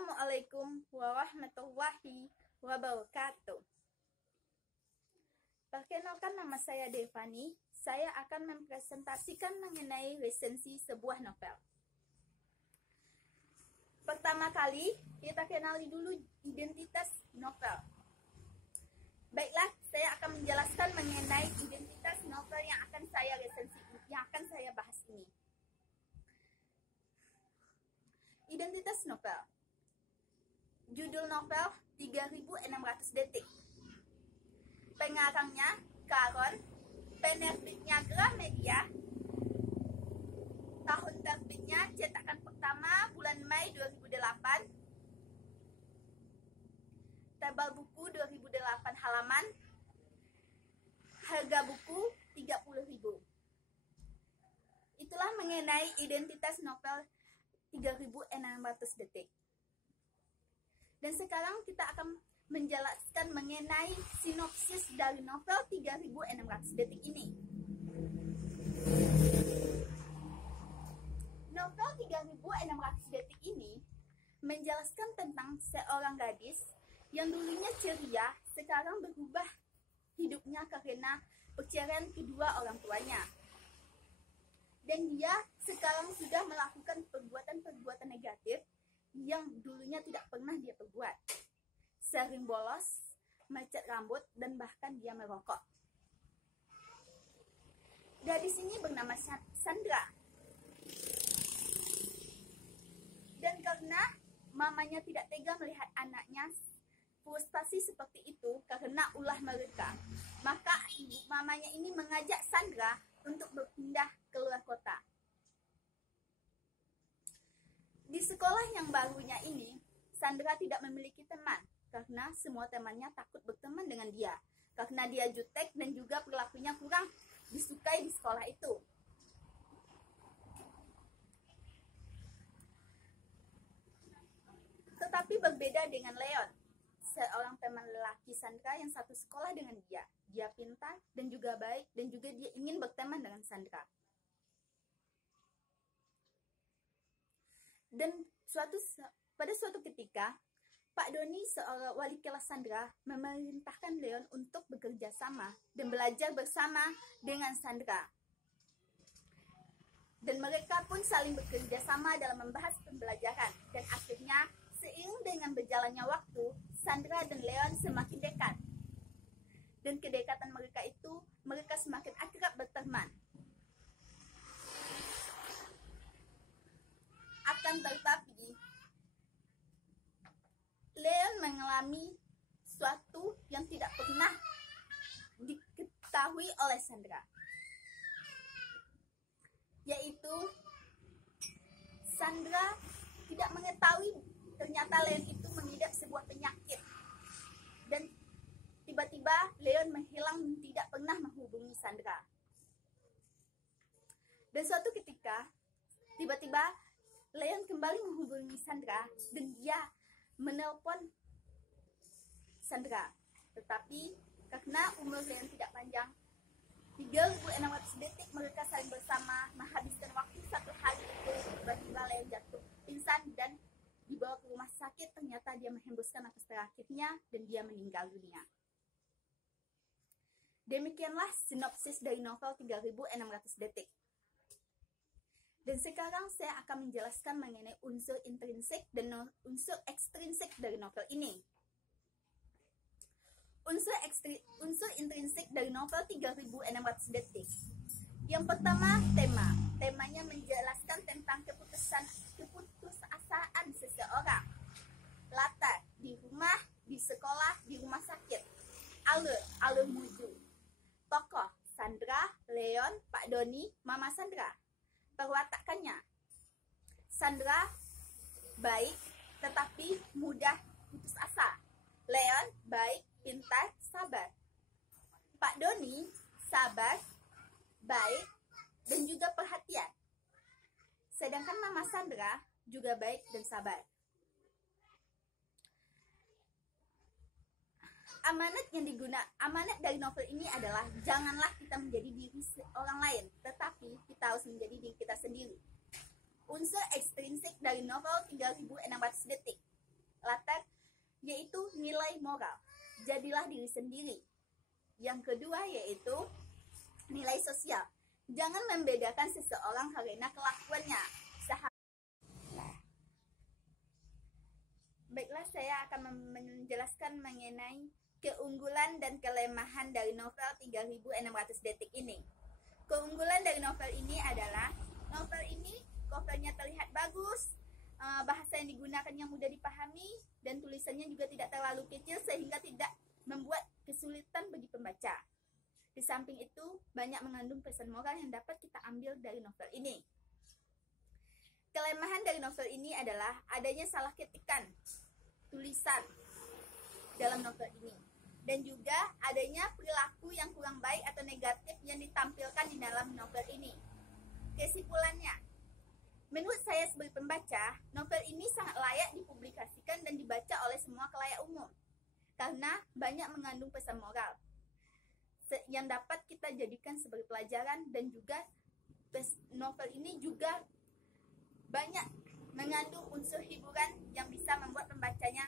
Assalamualaikum warahmatullahi wabarakatuh. Perkenalkan, nama saya Devani. Saya akan mempresentasikan mengenai resensi sebuah novel. Pertama kali, kita kenali dulu identitas novel. Baiklah, saya akan menjelaskan mengenai identitas novel yang akan saya resensi, yang akan saya bahas ini. Identitas novel. Judul novel 3600 detik. Pengarangnya Karon, penerbitnya Gramedia. Tahun terbitnya cetakan pertama bulan Mei 2008. Tebal buku 2008 halaman. Harga buku 30.000. Itulah mengenai identitas novel 3600 detik. Dan sekarang kita akan menjelaskan mengenai sinopsis dari novel 3600 detik ini. Novel 3600 detik ini menjelaskan tentang seorang gadis yang dulunya ceria, sekarang berubah hidupnya karena perceraian kedua orang tuanya. Dan dia sekarang sudah melakukan perbuatan-perbuatan negatif yang dulunya tidak pernah dia perbuat. Sering bolos, mecat rambut, dan bahkan dia merokok. Gadis ini bernama Sandra. Dan karena mamanya tidak tega melihat anaknya frustasi seperti itu karena ulah mereka, maka ibu mamanya ini mengajak Sandra untuk berpindah ke luar kota. Di sekolah yang barunya ini, Sandra tidak memiliki teman karena semua temannya takut berteman dengan dia karena dia jutek dan juga perilakunya kurang disukai di sekolah itu. Tetapi berbeda dengan Leon, seorang teman lelaki Sandra yang satu sekolah dengan dia. Dia pintar dan juga baik dan juga dia ingin berteman dengan Sandra. Dan pada suatu ketika, Pak Doni, seorang wali kelas Sandra, memerintahkan Leon untuk bekerja sama dan belajar bersama dengan Sandra. Dan mereka pun saling bekerja sama dalam membahas pembelajaran. Dan akhirnya, seiring dengan berjalannya waktu, Sandra dan Leon semakin dekat. Dan kedekatan mereka itu, mereka semakin akrab berteman. Akan tetapi, Leon mengalami sesuatu yang tidak pernah diketahui oleh Sandra, yaitu Sandra tidak mengetahui ternyata Leon itu mengidap sebuah penyakit. Dan tiba-tiba Leon menghilang dan tidak pernah menghubungi Sandra. Dan suatu ketika, tiba-tiba Leon kembali menghubungi Sandra dan dia menelpon Sandra. Tetapi karena umur Leon tidak panjang, 3600 detik mereka saling bersama menghabiskan waktu satu hari itu. Tiba-tiba Leon jatuh pingsan dan dibawa ke rumah sakit. Ternyata dia menghembuskan nafas terakhirnya dan dia meninggal dunia. Demikianlah sinopsis dari novel 3600 detik. Dan sekarang saya akan menjelaskan mengenai unsur intrinsik dan unsur ekstrinsik dari novel ini. Unsur intrinsik dari novel 3600 detik. Yang pertama, tema. Temanya menjelaskan tentang keputusasaan seseorang. Latar, di rumah, di sekolah, di rumah sakit. Alur menuju. Tokoh, Sandra, Leon, Pak Doni, Mama Sandra. Perwatakannya, Sandra baik tetapi mudah putus asa. Leon baik, pintar, sabar. Pak Doni sabar, baik, dan juga perhatian. Sedangkan Mama Sandra juga baik dan sabar. Amanat dari novel ini adalah janganlah kita menjadi diri orang lain, tetapi kita harus menjadi diri kita sendiri. Unsur ekstrinsik dari novel 3600 detik. jadilah diri sendiri. Yang kedua yaitu nilai sosial. Jangan membedakan seseorang karena kelakuannya. Baiklah, saya akan menjelaskan mengenai keunggulan dan kelemahan dari novel 3600 detik ini. Keunggulan dari novel ini adalah novel ini covernya terlihat bagus, bahasa yang digunakannya mudah dipahami, dan tulisannya juga tidak terlalu kecil sehingga tidak membuat kesulitan bagi pembaca. Di samping itu, banyak mengandung pesan moral yang dapat kita ambil dari novel ini. Kelemahan dari novel ini adalah adanya salah ketikan tulisan dalam novel ini, dan juga adanya perilaku yang kurang baik atau negatif yang ditampilkan di dalam novel ini. Kesimpulannya, menurut saya sebagai pembaca, novel ini sangat layak dipublikasikan dan dibaca oleh semua khalayak umum karena banyak mengandung pesan moral yang dapat kita jadikan sebagai pelajaran, dan juga novel ini juga banyak mengandung unsur hiburan yang bisa membuat pembacanya